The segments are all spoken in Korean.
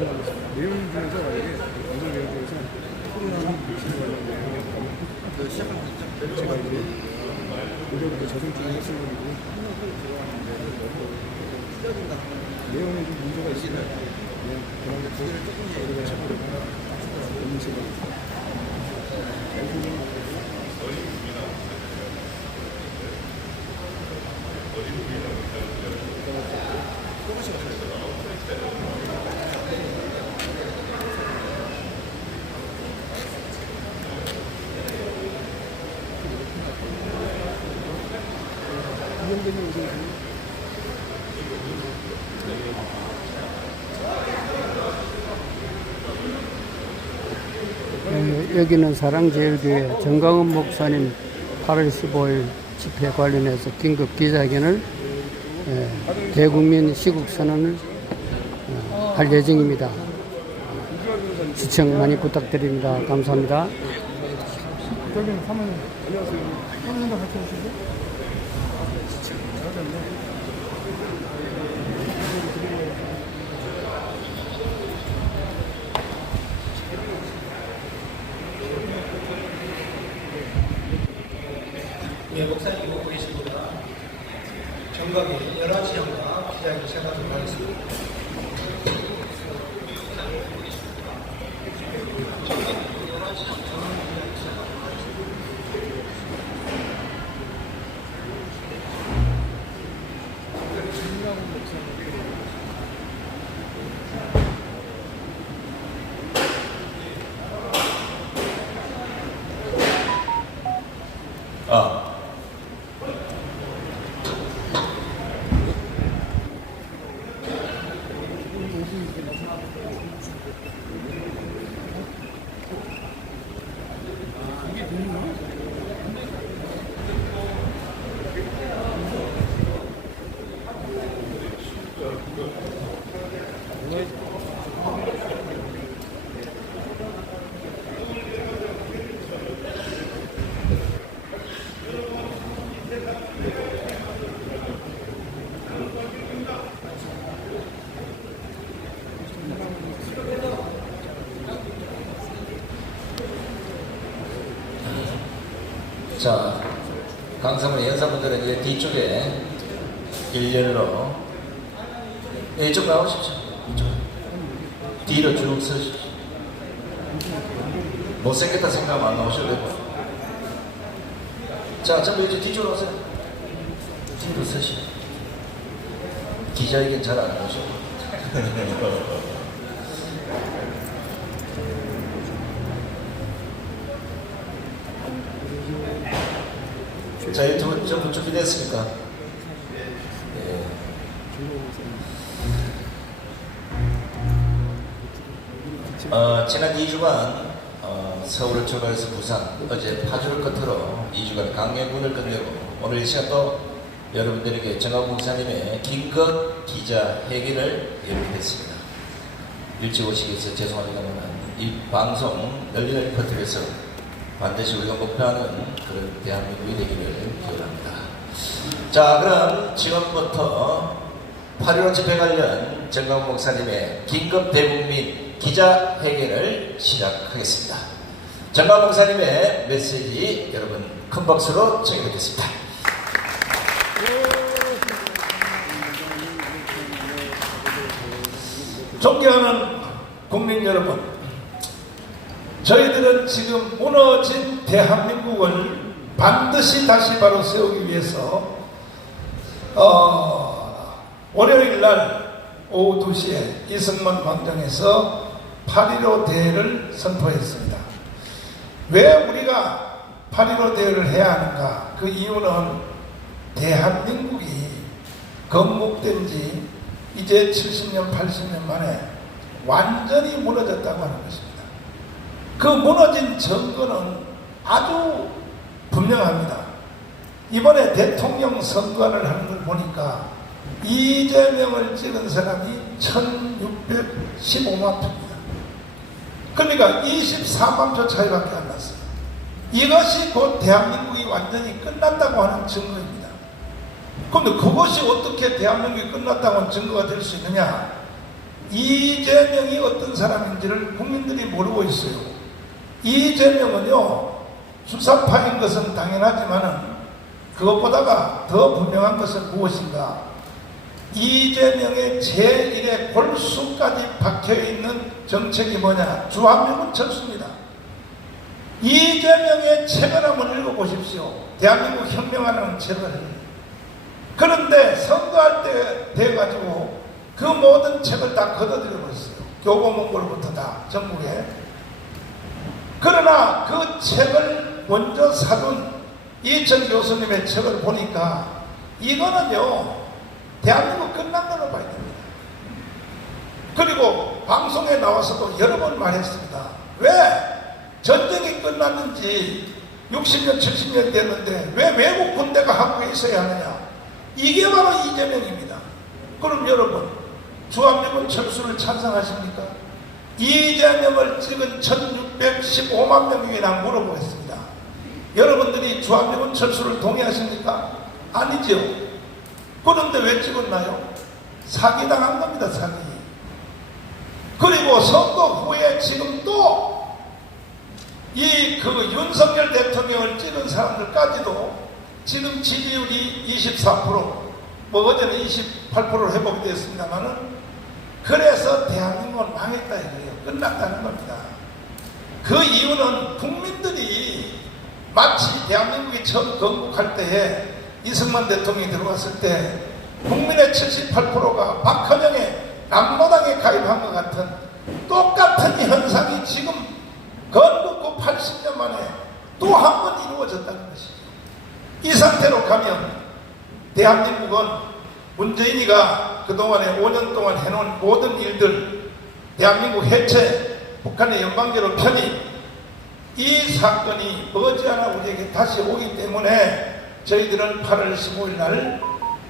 내용 중에서 만약에 어느 내용 중에서 코로나 백신에 관련된 제가 이제 오전부터 저승증을 했으므로 내용에 좀 문제가 있으면 그냥 그런 것도 우리가 참고로 검증해서 여기는 사랑제일교회 정강훈 목사님 8월 15일 집회 관련해서 긴급 기자회견을 대국민 시국선언을 할 예정입니다. 시청 많이 부탁드립니다. 감사합니다. 대표님 사모님 안녕하세요. 사모님과 같이 오시고 예, 목사님 보고 계십니다. 정각이 11시경과 기자회견 시작하도록 하겠습니다. 자, 강사문의 연사분들은 이제 뒤쪽에 일렬로 이쪽 나오십시오. 이쪽 뒤로 쭉 서십시오. 못생겼다 생각하면 안 나오셔도 되고. 자, 전부 이제 뒤쪽으로 오세요. 뒤로 서시오. 기자회견 잘 안 나오셔. 자, 유튜브 좀 준비됐습니까? 예. 지난 2주간 서울을 출발해서 부산, 어제 파주를 끝으로 2주간 강행군을 끝내고 오늘 이 시간 또 여러분들에게 정강훈 목사님의 긴급 기자회견을 예고했습니다. 일찍 오시기 위해서 죄송합니다만 이 방송 널리 퍼뜨려서 반드시 우리가 목표하는 그런 대한민국이 되기를 기원합니다. 자, 그럼 지금부터 8.15 집회 관련 정강훈 목사님의 긴급 대국민 기자회견을 시작하겠습니다. 정강훈 목사님의 메시지 여러분 큰 박수로 청해드리겠습니다. 존경하는 국민 여러분, 저희들은 지금 무너진 대한민국을 반드시 다시 바로 세우기 위해서 월요일날 오후 2시에 이승만 광장에서 8.15 대회를 선포했습니다. 왜 우리가 8.15 대회를 해야 하는가? 그 이유는 대한민국이 건국된 지 이제 70년, 80년 만에 완전히 무너졌다고 하는 것입니다. 그 무너진 증거는 아주 분명합니다. 이번에 대통령 선거를 하는 걸 보니까 이재명을 찍은 사람이 1615만 표입니다. 그러니까 24만 표 차이밖에 안 났어요. 이것이 곧 대한민국이 완전히 끝났다고 하는 증거입니다. 그런데 그것이 어떻게 대한민국이 끝났다고 하는 증거가 될 수 있느냐? 이재명이 어떤 사람인지를 국민들이 모르고 있어요. 이재명은요, 수사파인 것은 당연하지만은 그것보다가 더 분명한 것은 무엇인가? 이재명의 제1의 골수까지 박혀있는 정책이 뭐냐? 주한미군 철수입니다. 이재명의 책을 한번 읽어보십시오. 대한민국 혁명하는 책을. 그런데 선거할 때 돼가지고 그 모든 책을 다 걷어들여 버렸어요. 교보문고로부터 다 전국에. 그러나 그 책을 먼저 사둔 이천 교수님의 책을 보니까 이거는요, 대한민국 끝난 거로 봐야 됩니다. 그리고 방송에 나와서도 여러 번 말했습니다. 왜 전쟁이 끝났는지 60년, 70년 됐는데 왜 외국 군대가 한국에 있어야 하느냐? 이게 바로 이재명입니다. 그럼 여러분, 주한미군 철수를 찬성하십니까? 이재명을 찍은 1615만 명이나 물어보겠습니다. 여러분들이 주한미군 철수를 동의하십니까? 아니죠. 그런데 왜 찍었나요? 사기당한 겁니다, 사기. 그리고 선거 후에 지금 또 윤석열 대통령을 찍은 사람들까지도 지금 지지율이 24%, 뭐 어제는 28%로 회복이 됐습니다만은, 그래서 대한민국은 망했다 이거예요. 끝났다는 겁니다. 그 이유는 국민들이 마치 대한민국이 처음 건국할 때에 이승만 대통령이 들어왔을 때 국민의 78%가 박헌영의 남로당에 가입한 것 같은 똑같은 현상이 지금 건국 후 80년 만에 또 한 번 이루어졌다는 것이죠. 이 상태로 가면 대한민국은 문재인이가 그동안에 5년 동안 해놓은 모든 일들, 대한민국 해체, 북한의 연방제로 편입, 이 사건이 머지않아 우리에게 다시 오기 때문에 저희들은 8월 15일 날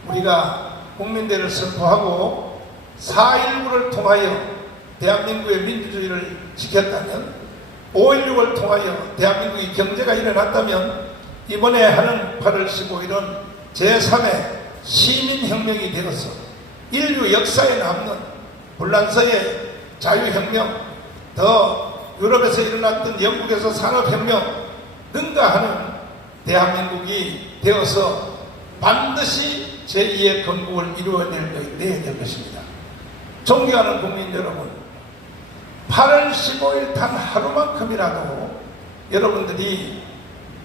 우리가 국민대회를 선포하고 4.19를 통하여 대한민국의 민주주의를 지켰다면, 5.16을 통하여 대한민국의 경제가 일어났다면, 이번에 하는 8월 15일은 제3의 시민혁명이 되어서 인류 역사에 남는 불란서의 자유혁명, 더 유럽에서 일어났던 영국에서 산업혁명 능가하는 대한민국이 되어서 반드시 제2의 건국을 이루어내야 될 것입니다. 존경하는 국민 여러분, 8월 15일 단 하루만큼이라도 여러분들이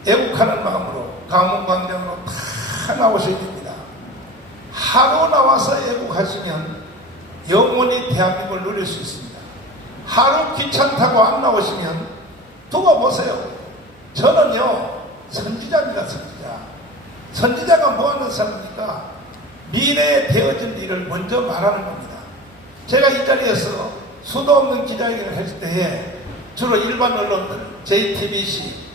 애국하는 마음으로 강원광장으로 다 나오셔야 됩니다. 하루 나와서 애국하시면 영원히 대한민국을 누릴 수 있습니다. 하루 귀찮다고 안 나오시면 두고 보세요. 저는요, 선지자입니다. 선지자. 선지자가 뭐하는 사람입니까? 미래에 되어진 일을 먼저 말하는 겁니다. 제가 이 자리에서 수도 없는 기자회견을 했을 때에 주로 일반 언론들, JTBC,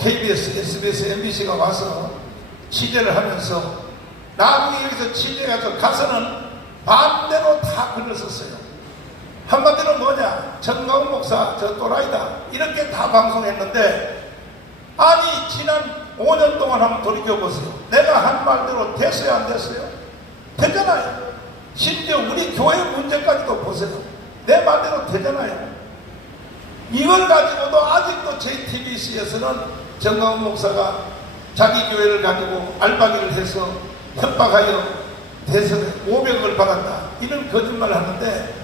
KBS, SBS, MBC가 와서 취재를 하면서 나중에 여기서 취재해서 가서는 반대로 다 글을 썼어요. 한마디로 뭐냐? 정가훈 목사 저 또라이다, 이렇게 다 방송했는데, 아니 지난 5년 동안 한번 돌이켜보세요. 내가 한 말대로 됐어요, 안 됐어요? 되잖아요. 심지어 우리 교회 문제까지도 보세요. 내 말대로 되잖아요. 이걸 가지고도 아직도 JTBC에서는 정가훈 목사가 자기 교회를 가지고 알바기를 해서 협박하여 대선에 500억을 받았다, 이런 거짓말을 하는데,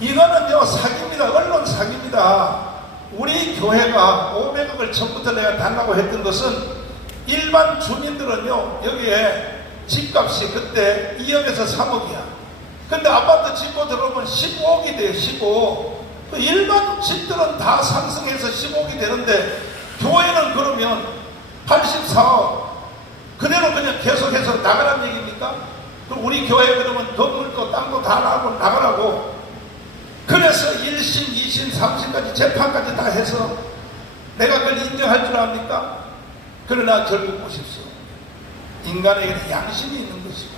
이거는요 사기입니다. 언론 사기입니다. 우리 교회가 500억을 처음부터 내가 달라고 했던 것은, 일반 주민들은요 여기에 집값이 그때 2억에서 3억이야. 근데 아파트 짓고 들어오면 15억이 돼요. 15억. 일반 집들은 다 상승해서 15억이 되는데, 교회는 그러면 84억 그대로 그냥 계속해서 나가라는 얘기입니까? 그럼 우리 교회 그러면 건물도 땅도 다 나가라고. 그래서 1심, 2심, 3심까지 재판까지 다 해서 내가 그걸 인정할 줄 압니까? 그러나 결국 보십시오. 인간에게는 양심이 있는 것이고,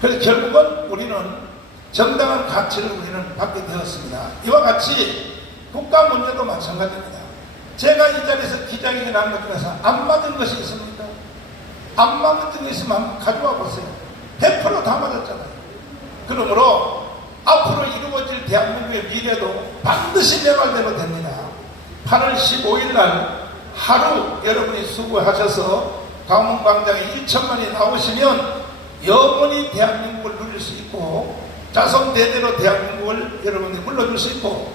그래서 결국은 우리는 정당한 가치를 우리는 받게 되었습니다. 이와 같이 국가 문제도 마찬가지입니다. 제가 이 자리에서 기자회견 한 것 중에서 안 맞은 것이 있습니까? 안 맞은 것이 있으면 한번 가져와 보세요. 100% 다 맞았잖아요. 그러므로 앞으로 이루어질 대한민국의 미래도 반드시 내 말대로 됩니다. 8월 15일 날 하루 여러분이 수고하셔서 광화문광장에 1천만이 나오시면 영원히 대한민국을 누릴 수 있고 자손 대대로 대한민국을 여러분이 물러줄 수 있고,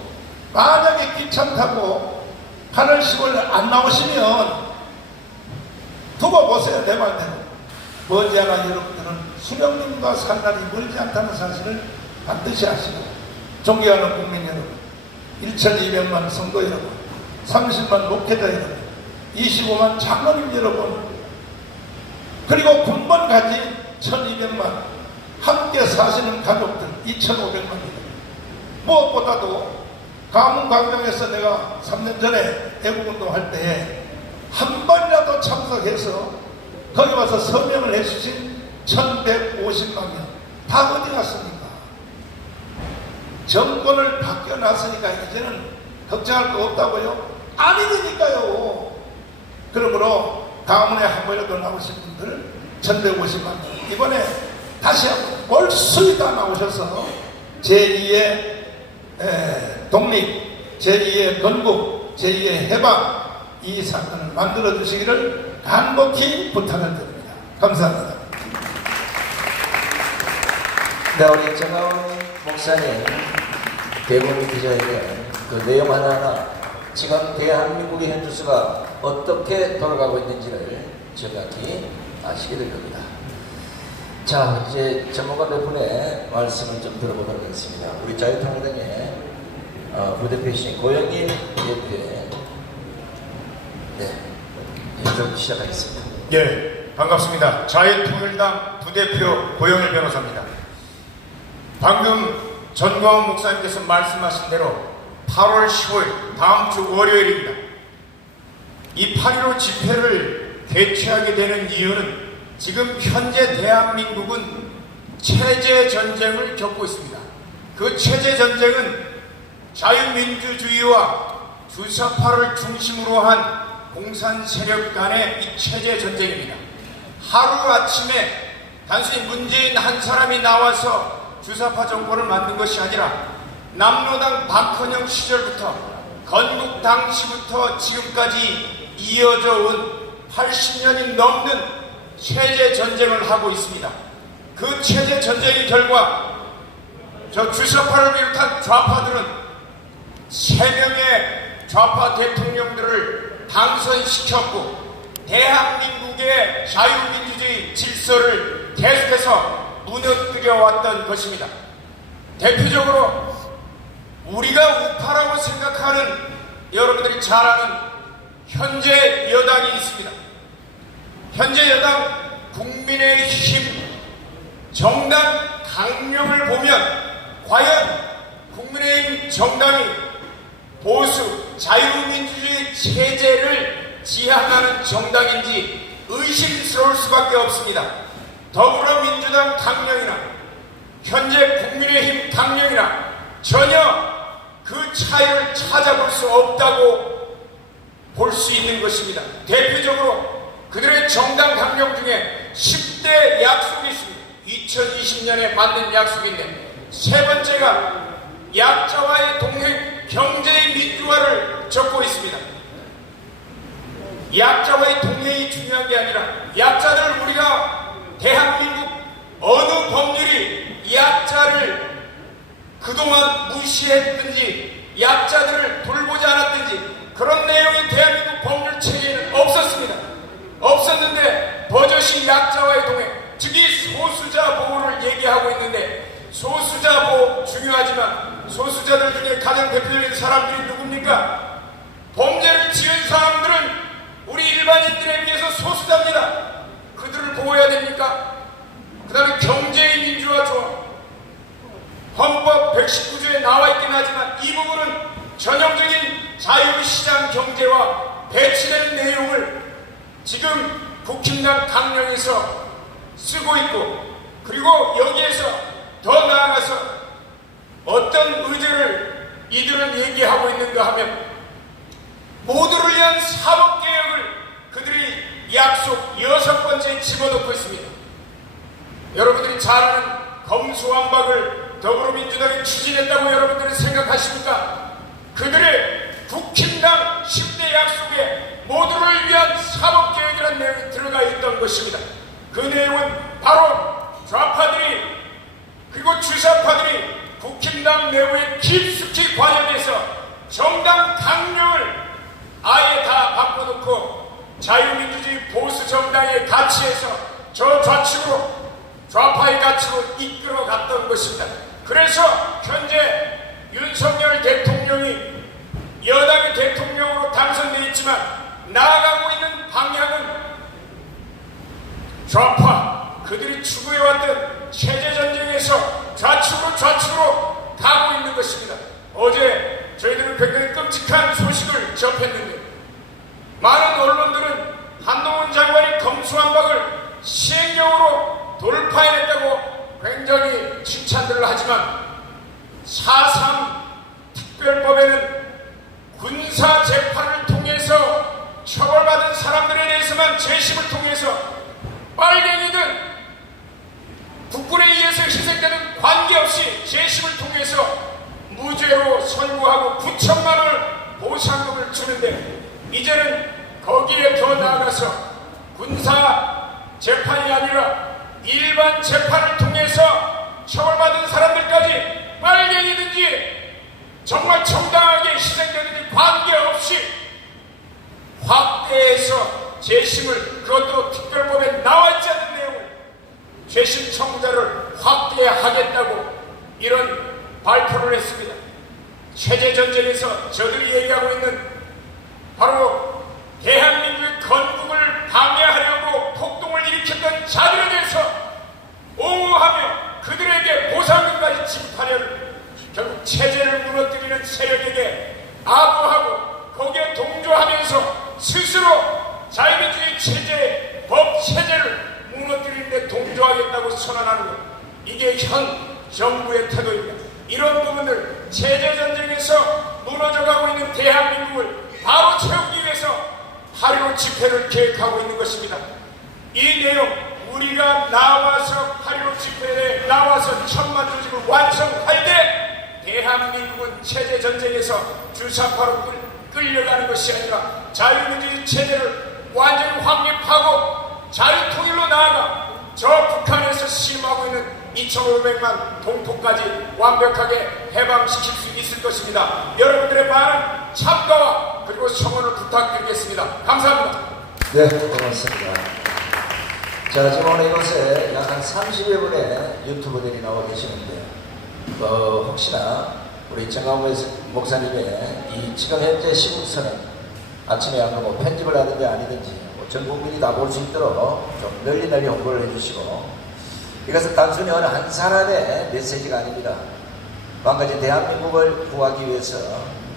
만약에 기차 타고 8월 15일 안 나오시면 두고 보세요. 내 말대로 머지않아 여러분들은 수령님과 살 날이 멀지 않다는 사실을 반드시 아시고, 존경하는 국민 여러분, 1200만 성도 여러분, 30만 목회자 여러분, 25만 장로님 여러분, 그리고 군번 가진 1200만 함께 사시는 가족들 2500만입니다. 무엇보다도 광화문광장에서 내가 3년 전에 애국운동 할 때에 한 번이라도 참석해서 거기 와서 서명을 해주신 1150만 명 다 어디 갔습니까? 정권을 바뀌어놨으니까 이제는 걱정할 거 없다고요? 아니니까요. 그러므로 다음에 한 번이라도 나오신 분들 1150만 명, 이번에 다시 한번 몰수히 다 나오셔서 제2의 독립, 제2의 건국, 제2의 해방, 이 사건을 만들어 주시기를 간곡히 부탁을 드립니다. 감사합니다. 네, 우리 정가훈 목사님 대본 기자에게 그 내용 하나하나 지금 대한민국의 현주소가 어떻게 돌아가고 있는지를 정확히 아시게 될 겁니다. 자, 이제 전문가 몇 분의 말씀을 좀 들어보도록 하겠습니다. 우리 자유통일당의 부대표이신 고영일 대표의 인터뷰 시작하겠습니다. 예, 반갑습니다. 자유통일당 부대표 고영일 변호사입니다. 방금 전광훈 목사님께서 말씀하신 대로 8월 15일 다음 주 월요일입니다. 이 8.15 집회를 개최하게 되는 이유는 지금 현재 대한민국은 체제 전쟁을 겪고 있습니다. 그 체제 전쟁은 자유민주주의와 주사파를 중심으로 한 공산 세력 간의 이 체제 전쟁입니다. 하루아침에 단순히 문재인 한 사람이 나와서 주사파 정권을 만든 것이 아니라 남로당 박헌영 시절부터 건국 당시부터 지금까지 이어져 온 80년이 넘는 체제 전쟁을 하고 있습니다. 그 체제 전쟁의 결과 저 주사파를 비롯한 좌파들은 3명의 좌파 대통령들을 당선시켰고 대한민국의 자유민주주의 질서를 계속해서 무너뜨려 왔던 것입니다. 대표적으로 우리가 우파라고 생각하는 여러분들이 잘 아는 현재 여당이 있습니다. 현재 여당 국민의힘 정당 강령을 보면 과연 국민의힘 정당이 보수 자유민주주의 체제를 지향하는 정당인지 의심스러울 수밖에 없습니다. 더불어민주당 강령이나 현재 국민의힘 강령이나 전혀 그 차이를 찾아볼 수 없다고 볼 수 있는 것입니다. 대표적으로 그들의 정당 강령 중에 10대 약속이 있습니다. 2020년에 만든 약속인데 세 번째가 약자와의 동행, 경제의 민주화를 적고 있습니다. 약자와의 동행이 중요한 게 아니라 약자들을 우리가 대한민국 어느 법률이 약자를 그동안 무시했든지 약자들을 돌보지 않았든지 그런 내용이 대한민국 법률 체계에는 없었습니다. 없었는데 버젓이 약자와의 동행, 즉이 소수자 보호를 얘기하고 있는데 소수자 보호 중요하지만 소수자들 중에 가장 대표적인 사람들이 누굽니까? 범죄를 지은 사람들은 우리 일반인들에 비해서 소수자입니다. 그들을 보호해야 됩니까? 그 다음에 경제의 민주화 조항, 헌법 119조에 나와 있긴 하지만 이 부분은 전형적인 자유시장 경제와 배치되는 내용을 지금 국힘당 강령에서 쓰고 있고, 그리고 여기에서 더 나아가서 어떤 의제를 이들은 얘기하고 있는가 하면 모두를 위한 사법개혁을 그들이 약속 6번째에 집어넣고 있습니다. 여러분들이 잘 아는 검수완박을 더불어민주당이 추진했다고 여러분들은 생각하십니까? 그들의 국힘당 10대 약속에 모두를 위한 사법개혁이라는 내용이 들어가 있던 것입니다. 그 내용은 바로 좌파들이 그리고 주사파들이 국힘당 내부에 깊숙이 관여돼서 정당 강령을 아예 다 바꿔놓고 자유민주주의 보수 정당의 가치에서 저 좌측으로 좌파의 가치로 이끌어갔던 것입니다. 그래서 현재 윤석열 대통령이 여당의 대통령으로 당선되어 있지만 나아가고 있는 방향은 좌파 그들이 추구해왔던 체제전쟁에서 좌측으로 가고 있는 것입니다. 어제 저희들은 굉장히 끔찍한 소식을 접했는데 많은 언론들은 한동훈 장관이 검수완박을 시행령으로 돌파해냈다고 굉장히 칭찬들을 하지만 4.3 특별법에는 군사 재판을 통해서 처벌받은 사람들에 대해서만 재심을 통해서 빨갱이든 국군에 의해서 희생되는 관계없이 재심을 통해서 무죄로 선고하고 9천만 원을 보상금을 주는데 이제는 거기에 더 나아가서 군사 재판이 아니라 일반 재판을 통해서 처벌받은 사람들까지 빨갱이든지 정말 정당하게 희생되는지 관계없이 확대해서 재심을 그것도 특별법에 나와있지 않는 내용을 재심 청구자를 확대하겠다고 이런 발표를 했습니다. 체제전쟁에서 저들이 얘기하고 있는 바로 대한민국의 건국을 방해하려고 폭동을 일으켰던 자들에 대해서 옹호하며 그들에게 보상금까지 지급하려는 결국 체제를 무너뜨리는 세력에게 아부하고 거기에 동조하면서 스스로 자유민주주의 체제, 법 체제를 무너뜨리는 데 동조하겠다고 선언하는 것, 이게 현 정부의 태도입니다. 이런 부분들 체제전쟁에서 무너져가고 있는 대한민국을 바로 채우기 위해서 8.15 집회를 계획하고 있는 것입니다. 이 내용 우리가 나와서 8.15 집회에 나와서 1000만 조직을 완성할 때 대한민국은 체제전쟁에서 주사파로 끌려가는 것이 아니라 자유민주주의 체제를 완전히 확립하고 자유통일로 나아가 저 북한에서 심하고 있는 2,500만 동포까지 완벽하게 해방시킬 수 있을 것입니다. 여러분들의 많은 참가와 그리고 성원을 부탁드리겠습니다. 감사합니다. 네, 고맙습니다. 자, 지금 오늘 이곳에 약 한 30여 분의 유튜버들이 나와 계시는데 혹시나 우리 정강훈 목사님의 이 지금 현재 시국서는 아침에 아까 뭐 편집을 하든지 아니든지 전 국민이 다 볼 수 있도록 좀 널리 홍보를 해주시고, 이것은 단순히 어느 한 사람의 메시지가 아닙니다. 방금까지 대한민국을 구하기 위해서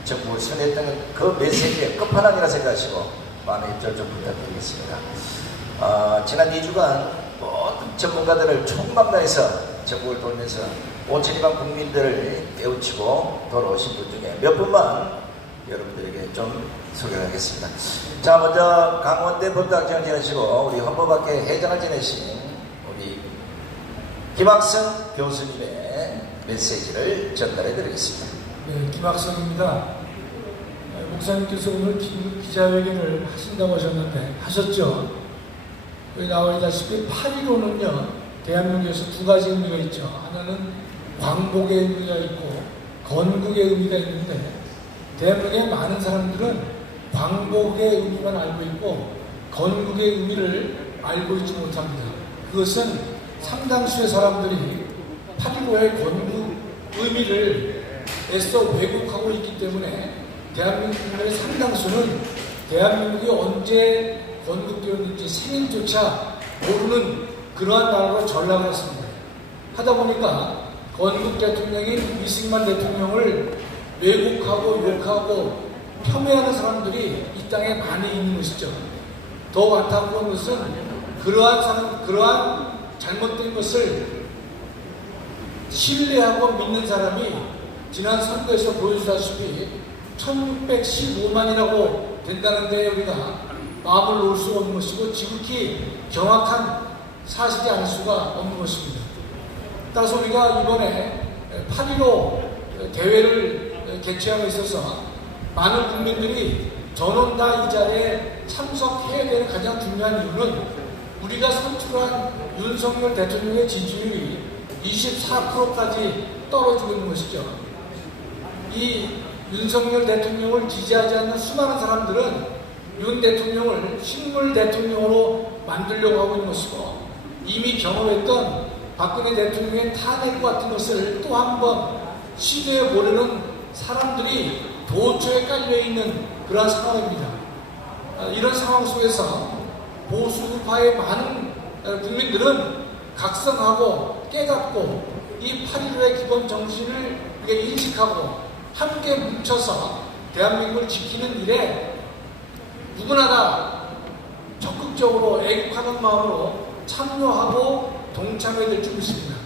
정부를 선했던 그 메시지의 끝판왕이라 생각하시고 많은 입절 좀 부탁드리겠습니다. 지난 2주간 모든 전문가들을 총망라해서 전국을 돌면서 5천여만 국민들을 깨우치고 돌아오신 분 중에 몇 분만 여러분들에게 좀 소개하겠습니다. 자, 먼저 강원대 법대학장을 지내시고 우리 헌법학회 회장을 지내신 우리 김학성 교수님의 메시지를 전달해 드리겠습니다. 네, 김학성입니다. 목사님께서 오늘 기자회견을 하신다고 하셨는데 하셨죠? 여기 나와 있다시피 8.15는요 대한민국에서 두 가지 의미가 있죠. 하나는 광복의 의미가 있고 건국의 의미가 있는데 대한민국의 많은 사람들은 광복의 의미만 알고 있고 건국의 의미를 알고 있지 못합니다. 그것은 상당수의 사람들이 8.15의 건국 의미를 애써 왜곡하고 있기 때문에 대한민국의 상당수는 대한민국이 언제 건국되었는지 생일조차 모르는 그러한 나라로 전락을 했습니다. 하다 보니까 건국 대통령인 이승만 대통령을 왜곡하고 욕하고 폄훼하는 사람들이 이 땅에 많이 있는 것이죠. 더 안타까운 것은 그러한 잘못된 것을 신뢰하고 믿는 사람이 지난 선거에서 보여주다시피 1615만이라고 된다는데 우리가 마음을 놓을 수 없는 것이고 지극히 정확한 사실이 아닐 수가 없는 것입니다. 따라서 우리가 이번에 8.15 대회를 개최함에 있어서 많은 국민들이 전원 다 이 자리에 참석해야 되는 가장 중요한 이유는 우리가 선출한 윤석열 대통령의 지지율이 24%까지 떨어지고 있는 것이죠. 이 윤석열 대통령을 지지하지 않는 수많은 사람들은 윤 대통령을 식물 대통령으로 만들려고 하고 있는 것이고, 이미 경험했던 박근혜 대통령의 탄핵 같은 것을 또 한 번 시도해 보려는 사람들이 도처에 깔려있는 그러한 상황입니다. 이런 상황 속에서 보수우파의 많은 국민들은 각성하고 깨닫고 이 8.15의 기본 정신을 인식하고 함께 뭉쳐서 대한민국을 지키는 일에 누구나 다 적극적으로 애국하는 마음으로 참여하고 동참해야 될 줄 믿습니다.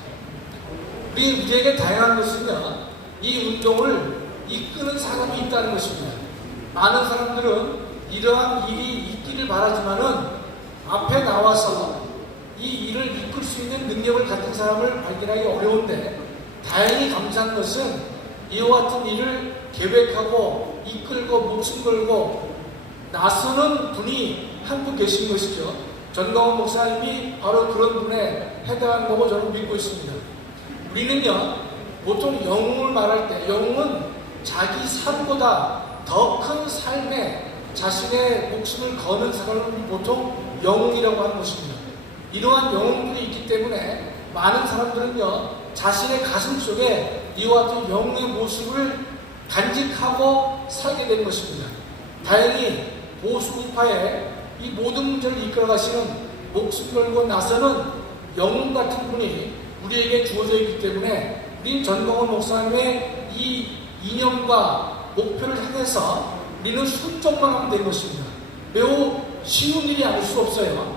우리에게 다양한 것은요, 이 운동을 이끄는 사람이 있다는 것입니다. 많은 사람들은 이러한 일이 있기를 바라지만은 앞에 나와서 이 일을 이끌 수 있는 능력을 가진 사람을 발견하기 어려운데, 다행히 감사한 것은 이와 같은 일을 계획하고 이끌고 목숨 걸고 나서는 분이 한 분 계신 것이죠. 전광훈 목사님이 바로 그런 분에 해당하는 거고 저는 믿고 있습니다. 우리는요, 보통 영웅을 말할 때 영웅은 자기 삶보다 더 큰 삶에 자신의 목숨을 거는 사람을 보통 영웅이라고 하는 것입니다. 이러한 영웅들이 있기 때문에 많은 사람들은요, 자신의 가슴 속에 이와 같은 영웅의 모습을 간직하고 살게 되는 것입니다. 다행히 보수우파의 이 모든 문제를 이끌어 가시는 목숨 걸고 나서는 영웅 같은 분이 우리에게 주어져 있기 때문에 우린 전광훈 목사님의 이 이념과 목표를 향해서 우리는 순종만 하면 되는 것입니다. 매우 쉬운 일이 아닐 수 없어요.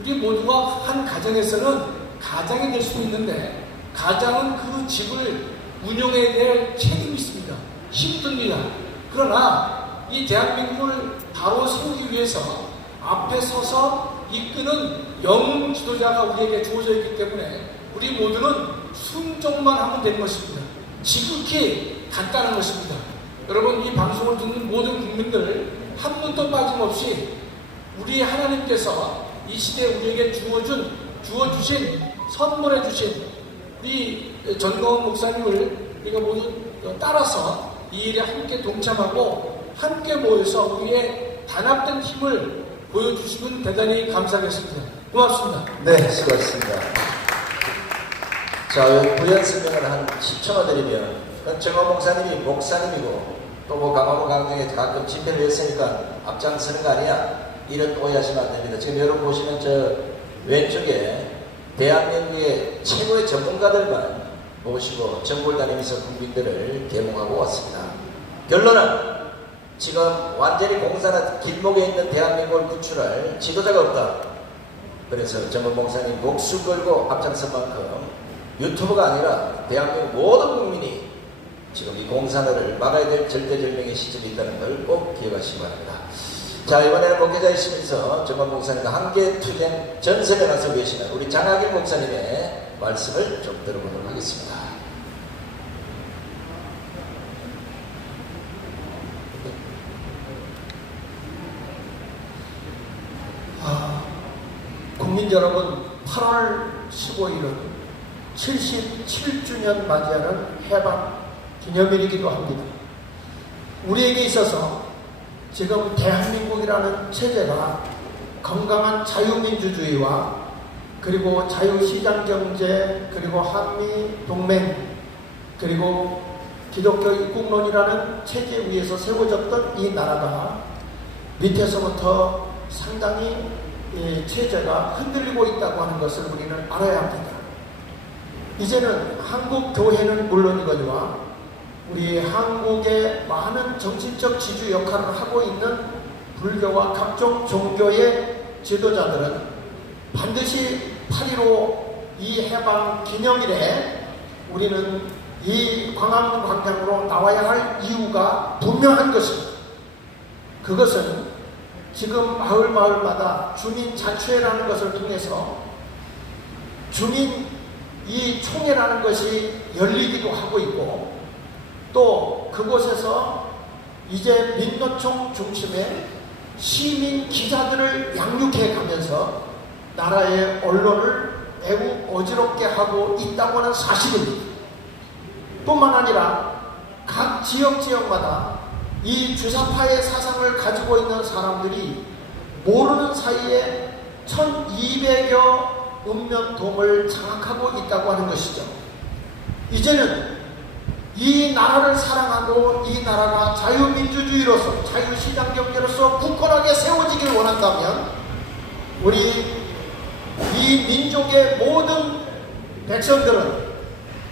우리 모두가 한 가정에서는 가장이 될 수 있는데, 가장은 그 집을 운영해야 될 책임이 있습니다. 힘듭니다. 그러나 이 대한민국을 바로 세우기 위해서 앞에 서서 이끄는 영웅 지도자가 우리에게 주어져 있기 때문에 우리 모두는 순종만 하면 되는 것입니다. 지극히 간단한 것입니다. 여러분, 이 방송을 듣는 모든 국민들 한 분도 빠짐없이 우리 하나님께서 이 시대에 우리에게 주어주신 선물해 주신 이 전광훈 목사님을 우리가 모두 따라서 이 일에 함께 동참하고 함께 모여서 우리의 단합된 힘을 보여주시면 대단히 감사하겠습니다. 고맙습니다. 네, 수고하셨습니다. 자, 부연 설명을 한 10초만 드리면, 정광훈 목사님이 목사님이고 또 뭐 강화도 강당에 가끔 집회를 했으니까 앞장서는 거 아니야, 이런 오해하시면 안 됩니다. 지금 여러분 보시면 저 왼쪽에 대한민국의 최고의 전문가들만 모시고 전국을 다니면서 국민들을 계몽하고 왔습니다. 결론은 지금 완전히 공사나 길목에 있는 대한민국을 구출할 지도자가 없다. 그래서 정권 목사님 목숨 걸고 앞장선 만큼 유튜브가 아니라 대한민국 모든 국민이 지금 이 공사를 막아야 될 절대절명의 시점이 있다는 걸 꼭 기억하시기 바랍니다. 자, 이번에는 목회자이시면서 정권 목사님과 한계투쟁 전선에 나서 계시는 우리 장학일 목사님의 말씀을 좀 들어보도록 하겠습니다. 국민 여러분, 8월 15일은 77주년 맞이하는 해방 기념일이기도 합니다. 우리에게 있어서 지금 대한민국이라는 체제가 건강한 자유민주주의와 그리고 자유시장경제, 그리고 한미동맹, 그리고 기독교 입국론이라는 체제 위에서 세워졌던 이 나라가 밑에서부터 상당히 체제가 흔들리고 있다고 하는 것을 우리는 알아야 합니다. 이제는 한국 교회는 물론이거니와 우리 한국의 많은 정신적 지주 역할을 하고 있는 불교와 각종 종교의 지도자들은 반드시 8.15 이 해방 기념일에 우리는 이 광화문광장으로 나와야 할 이유가 분명한 것입니다. 그것은 지금 마을마다 주민자치회라는 것을 통해서 주민 이 총회라는 것이 열리기도 하고 있고, 또 그곳에서 이제 민노총 중심의 시민 기자들을 양육해 가면서 나라의 언론을 매우 어지럽게 하고 있다고 하는 사실입니다. 뿐만 아니라 각 지역마다 이 주사파의 사상을 가지고 있는 사람들이 모르는 사이에 1200여 읍면동을 장악하고 있다고 하는 것이죠. 이제는 이 나라를 사랑하고 이 나라가 자유민주주의로서 자유시장경제로서 굳건하게 세워지길 원한다면 우리 이 민족의 모든 백성들은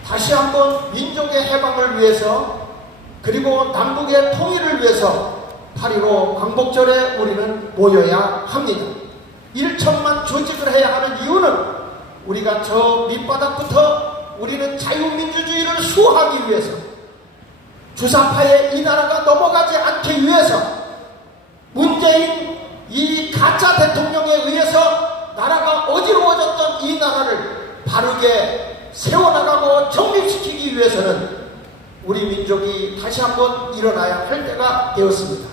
다시 한번 민족의 해방을 위해서 그리고 남북의 통일을 위해서 8.15 광복절에 우리는 모여야 합니다. 1천만 조직을 해야 하는 이유는 우리가 저 밑바닥부터 우리는 자유민주주의를 수호하기 위해서, 주사파의 이 나라가 넘어가지 않기 위해서, 문재인 이 가짜 대통령에 의해서 나라가 어지러워졌던 이 나라를 바르게 세워나가고 정립시키기 위해서는 우리 민족이 다시 한번 일어나야 할 때가 되었습니다.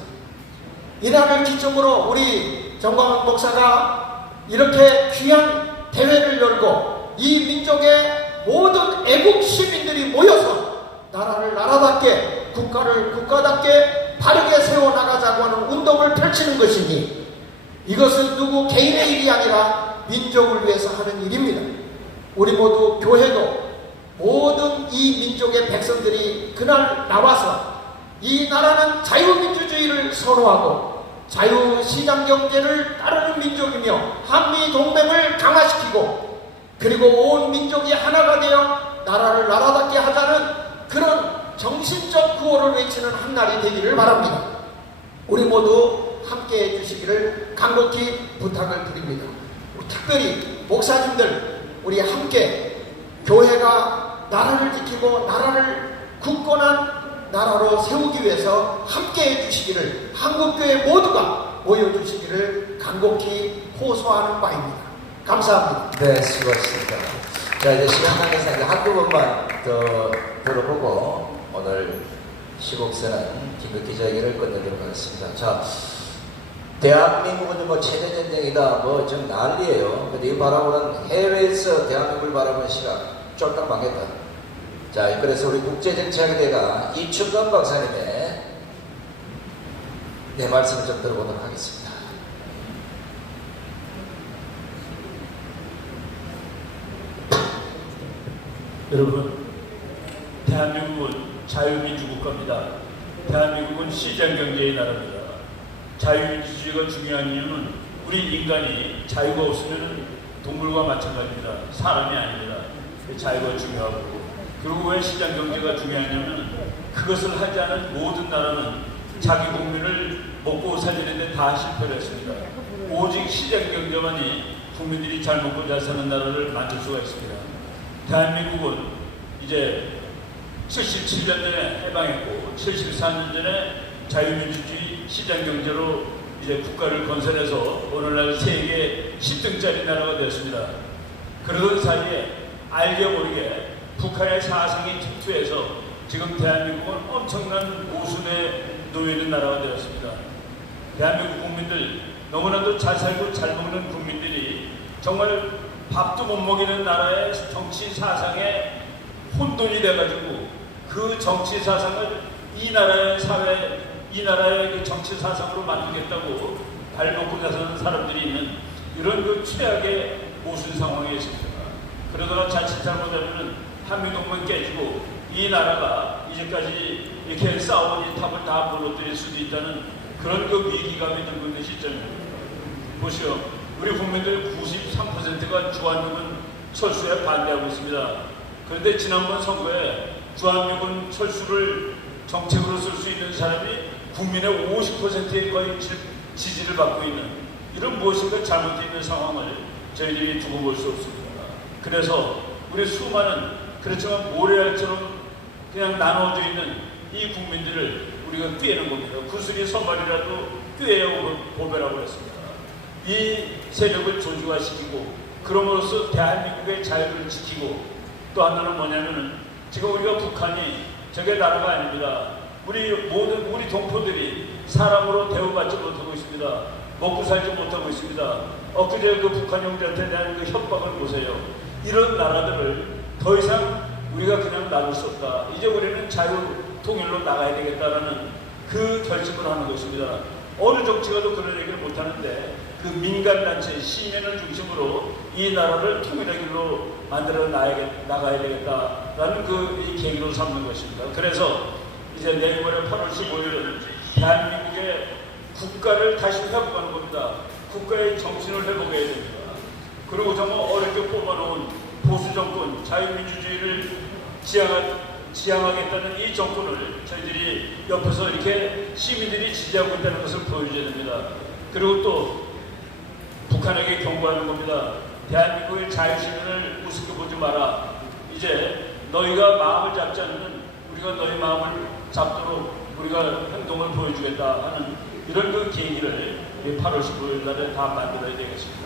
이날을 기점으로 우리 정광훈 목사가 이렇게 귀한 대회를 열고 이 민족의 모든 애국 시민들이 모여서 나라를 나라답게, 국가를 국가답게 바르게 세워나가자고 하는 운동을 펼치는 것이니 이것은 누구 개인의 일이 아니라 민족을 위해서 하는 일입니다. 우리 모두 교회도 모든 이 민족의 백성들이 그날 나와서 이 나라는 자유민주주의를 선호하고 자유시장경제를 따르는 민족이며 한미동맹을 강화시키고 그리고 온 민족이 하나가 되어 나라를 나라답게 하자는 그런 정신적 구호를 외치는 한 날이 되기를 바랍니다. 우리 모두 함께해 주시기를 간곡히 부탁을 드립니다. 특별히 목사님들 우리 함께 교회가 나라를 지키고 나라를 굳건한 나라로 세우기 위해서 함께해 주시기를 한국교회 모두가 모여주시기를 간곡히 호소하는 바입니다. 감사합니다. 네, 수고하셨습니다. 자, 이제 시간 관계상 한 부분만 더 들어보고 오늘 시국선언 긴급 기자회견을 끝내도록 하겠습니다. 자, 대한민국은 뭐 체제 전쟁이다, 뭐 좀 난리예요. 근데 이 바라보는 해외에서 대한민국을 바라보는 시각 쫄딱 망했다. 자, 그래서 우리 국제정치학대가 이춘건 박사님의 말씀을 좀 들어보도록 하겠습니다. 여러분, 대한민국은 자유민주국가입니다. 대한민국은 시장경제의 나라입니다. 자유민주주의가 중요한 이유는 우리 인간이 자유가 없으면 동물과 마찬가지입니다. 사람이 아닙니다. 자유가 중요하고, 그리고 왜 시장경제가 중요하냐면 그것을 하지 않은 모든 나라는 자기 국민을 먹고 살리는데 다 실패를 했습니다. 오직 시장경제만이 국민들이 잘 먹고 잘 사는 나라를 만들 수가 있습니다. 대한민국은 이제 77년 전에 해방했고 74년 전에 자유민주주의 시장경제로 이제 국가를 건설해서 오늘날 세계 10등짜리 나라가 되었습니다. 그러던 사이에 알게 모르게 북한의 사상이 침투해서 지금 대한민국은 엄청난 모순에 놓여있는 나라가 되었습니다. 대한민국 국민들 너무나도 잘 살고 잘 먹는 국민들이 정말 밥도 못 먹이는 나라의 정치 사상에 혼돈이 돼가지고 그 정치 사상을 이 나라의 사회, 이 나라의 그 정치 사상으로 만들겠다고 발벗고 나서는 사람들이 있는 이런 그 최악의 모순 상황에 있습니다. 그러다가 자칫 잘못하면 한미동맹 깨지고 이 나라가 이제까지 이렇게 싸우니 탑을 다 무너뜨릴 수도 있다는 그런 그 위기감이 들고 있는 시점입니다. 보시오, 우리 국민들 93%가 주한미군 철수에 반대하고 있습니다. 그런데 지난번 선거에 주한미군 철수를 정책으로 쓸 수 있는 사람이 국민의 50%의 거의 지지를 받고 있는 이런 무엇인가 잘못되어 있는 상황을 저희들이 두고 볼 수 없습니다. 그래서 우리 수많은 그렇지만 모래알처럼 그냥 나눠져 있는 이 국민들을 우리가 꿰는 겁니다. 구슬이 선발이라도 꿰어 보배라고 했습니다. 이 세력을 조직화시키고 그럼으로써 대한민국의 자유를 지키고 또 하나는 뭐냐면은 지금 우리가 북한이 저게 나라가 아닙니다. 우리 동포들이 사람으로 대우받지 못하고 있습니다. 먹고 살지 못하고 있습니다. 엊그제 그 북한 형제한테 대한 그 협박을 보세요. 이런 나라들을 더 이상 우리가 그냥 놔둘 수 없다. 이제 우리는 자유 통일로 나가야 되겠다라는 그 결심을 하는 것입니다. 어느 정치가도 그런 얘기를 못하는데 그 민간단체 시민을 중심으로 이 나라를 통일의 길로 만들어 나가야 되겠다라는 이 계기로 삼는 것입니다. 그래서 이제 내일모레 8월 15일은 대한민국의 국가를 다시 회복하는 겁니다. 국가의 정신을 회복해야 됩니다. 그리고 정말 어렵게 뽑아놓은 보수 정권, 자유민주주의를 지향하겠다는 이 정권을 저희들이 옆에서 이렇게 시민들이 지지하고 있다는 것을 보여줘야 됩니다. 그리고 또 북한에게 경고하는 겁니다. 대한민국의 자유시민을 우습게 보지 마라. 이제 너희가 마음을 잡지 않으면 우리가 너희 마음을 잡도록 우리가 행동을 보여주겠다 하는 이런 그 계기를 8월 15일 날에 다 만들어야 되겠습니다.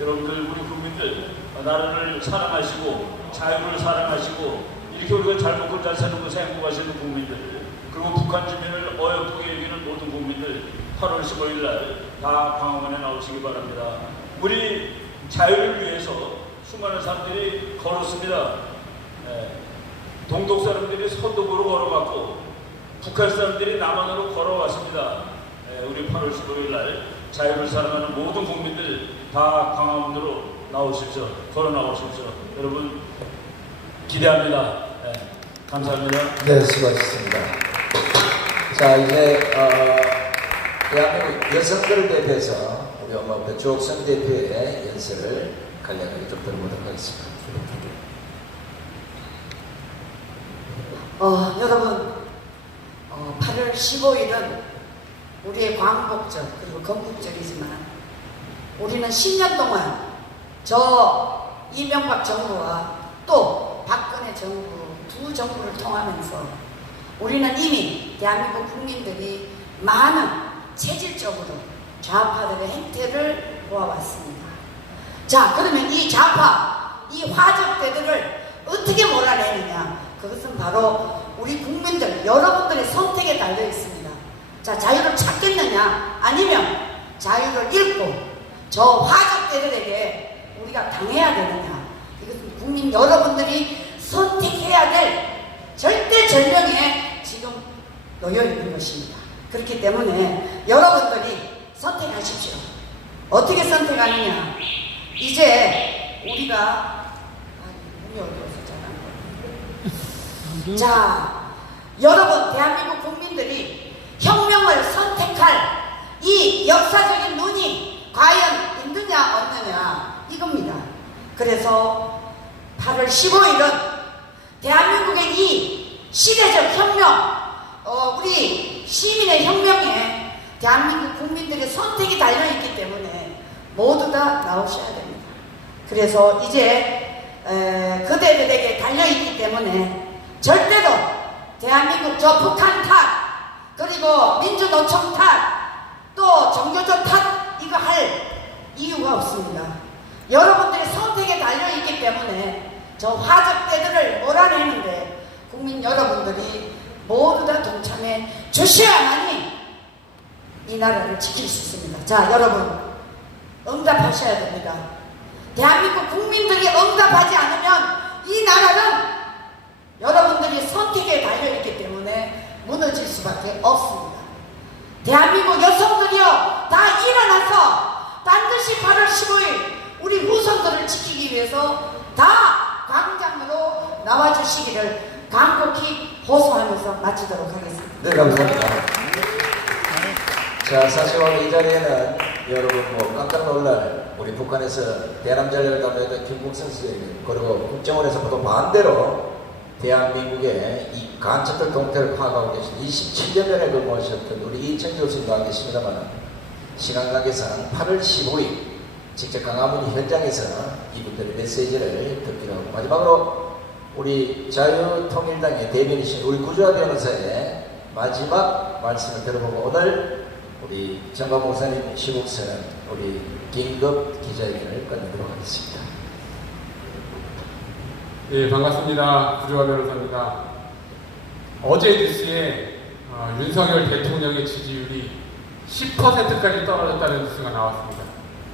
여러분들, 우리 국민들 나라를 사랑하시고 자유를 사랑하시고 이렇게 우리가 잘 먹고 잘 사는 것에 행복하시는 국민들, 그리고 북한 주민을 어여쁘게 여기는 모든 국민들 8월 15일 날 다 광화문에 나오시기 바랍니다. 우리 자유를 위해서 수많은 사람들이 걸었습니다. 동독 사람들이 서독으로 걸어갔고 북한 사람들이 남한으로 걸어왔습니다. 우리 8월 15일 날 자유를 사랑하는 모든 국민들 다 광화문으로 나오십시오. 걸어 나오십시오. 여러분 기대합니다. 감사합니다. 네, 수고하셨습니다. 자, 이제 대한민국 여성들을 대표해서 우리 엄마 배추옥선 대표의 연설을 간략하게 좀 들어보도록 하겠습니다. 여러분, 8월 15일은 우리의 광복절 그리고 건국절이지만 우리는 10년 동안 저 이명박 정부와 또 박근혜 정부 두 정부를 통하면서 우리는 이미 대한민국 국민들이 많은 체질적으로 좌파들의 행태를 보아왔습니다. 자, 그러면 이 좌파, 이 화적대들을 어떻게 몰아내느냐? 그것은 바로 우리 국민들, 여러분들의 선택에 달려 있습니다. 자, 자유를 찾겠느냐? 아니면 자유를 잃고 저 화적대들에게 우리가 당해야 되느냐? 이것은 국민 여러분들이 선택해야 될 절대절명에 지금 놓여 있는 것입니다. 그렇기 때문에 여러분들이 선택하십시오. 어떻게 선택하느냐? 이제 우리가 문이 어디서 자, 여러분 대한민국 국민들이 혁명을 선택할 이 역사적인 눈이 과연 있느냐 없느냐 이겁니다. 그래서 8월 15일은 대한민국의 이 시대적 혁명, 우리 시민의 혁명에 대한민국 국민들의 선택이 달려있기 때문에 모두 다 나오셔야 됩니다. 그래서 이제 그대들에게 달려있기 때문에 절대로 대한민국 저 북한 탓, 그리고 민주노총 탓, 또 종교조 탓 이거 할 이유가 없습니다. 여러분들의 선택에 달려있기 때문에 저 화적대들을 몰아내는데 국민 여러분들이 모두 다 동참해 주셔야만이 이 나라를 지킬 수 있습니다. 자, 여러분 응답하셔야 됩니다. 대한민국 국민들이 응답하지 않으면 이 나라는 여러분들이 선택에 달려있기 때문에 무너질 수밖에 없습니다. 대한민국 여성들이요 다 일어나서 반드시 8월 15일 우리 후손들을 지키기 위해서 다 광장으로 나와주시기를 간곡히 호소하면서 마치도록 하겠습니다. 네, 감사합니다. 자, 사실 오늘 이 자리에는 여러분 깜짝 놀랄 우리 북한에서 대남전략을 담당했던 김국선 선생님, 그리고 국정원에서 보통 반대로 대한민국의 이 간첩들 동태를 파악하고 계신 27년 전에 근무하셨던 우리 이청주 교수님도 안 계십니다만 시간 관계상 8월 15일 직접 광화문 현장에서 이분들의 메시지를 듣기로 하고, 마지막으로 우리 자유통일당의 대변이신 우리 구주아 변호사의 마지막 말씀을 들어보고 오늘 우리 정광 목사님 시국서는 우리 긴급 기자회견을 끝내도록 하겠습니다. 예, 반갑습니다. 구조화 변호사입니다. 어제 뉴스에 윤석열 대통령의 지지율이 10%까지 떨어졌다는 뉴스가 나왔습니다.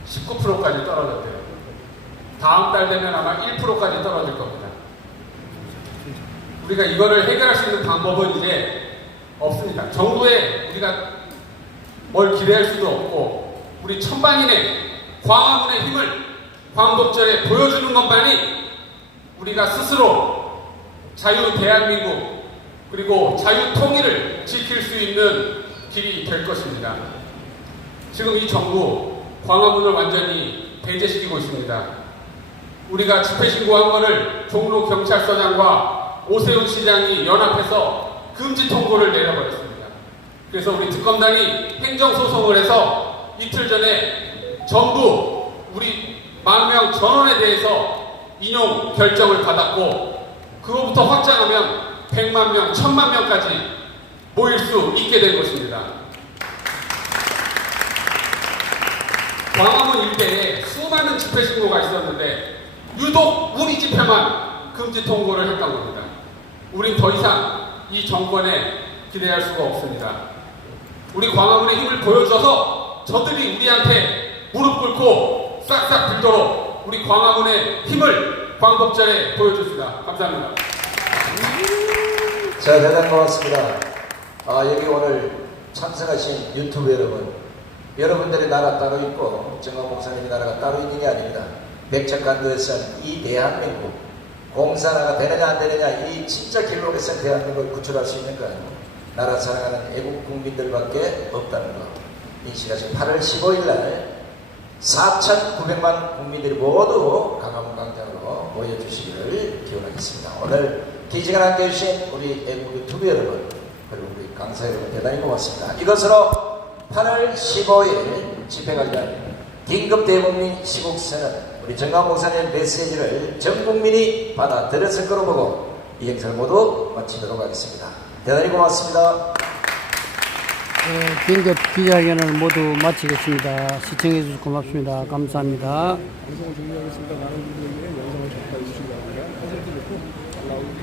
19%까지 떨어졌대요. 다음 달 되면 아마 1%까지 떨어질 겁니다. 우리가 이거를 해결할 수 있는 방법은 이제 없습니다. 정부에 우리가 뭘 기대할 수도 없고, 우리 천만인의 광화문의 힘을 광복절에 보여주는 것만이 우리가 스스로 자유 대한민국 그리고 자유 통일을 지킬 수 있는 길이 될 것입니다. 지금 이 정부 광화문을 완전히 배제시키고 있습니다. 우리가 집회 신고한 거를 종로 경찰서장과 오세훈 시장이 연합해서 금지 통보를 내려버렸습니다. 그래서 우리 특검단이 행정소송을 해서 이틀 전에 전부 우리 10,000명 전원에 대해서 인용 결정을 받았고, 그거부터 확장하면 100만 명, 1000만 명까지 모일 수 있게 된 것입니다. 광화문 일대에 수많은 집회 신고가 있었는데 유독 우리 집회만 금지 통보를 했던 겁니다. 우린 더 이상 이 정권에 기대할 수가 없습니다. 우리 광화문의 힘을 보여줘서 저들이 우리한테 무릎 ቁ고 싹싹 빌도록 우리 광화문의 힘을 광복절에 보여줍시다. 감사합니다. 자, 대단히 고맙습니다. 여기 오늘 참석하신 유튜브 여러분, 여러분들의 나라 따로 있고 정광 목사님의 나라가 따로 있는 게 아닙니다. 백척간도에서는 이 대한민국 공산화가 되느냐 안 되느냐, 이 진짜 길로에서 대한민국을 구출할 수 있는 건 나라 사랑하는 애국 국민들밖에 없다는 거 인식하시고, 8월 15일 날 4,900만 국민들이 모두 광화문 광장으로 모여주시기를 기원하겠습니다. 오늘 기지가 남겨주신 우리 애국 유튜브 여러분, 그리고 우리 강사 여러분 대단히 고맙습니다. 이것으로 8월 15일 집회 관련 긴급 대국민 시국선언, 우리 정광 목사님의 메시지를 전 국민이 받아들였을 거로 보고 이 행사를 모두 마치도록 하겠습니다. 대단히 고맙습니다. 긴급 기자회견을 모두 마치겠습니다. 시청해 주셔서 고맙습니다. 감사합니다. 방송을 종료하겠습니다. 많은 분들에게 영상을 접하해 주시기 바랍니다. 컨설트 좋고 잘 나오니까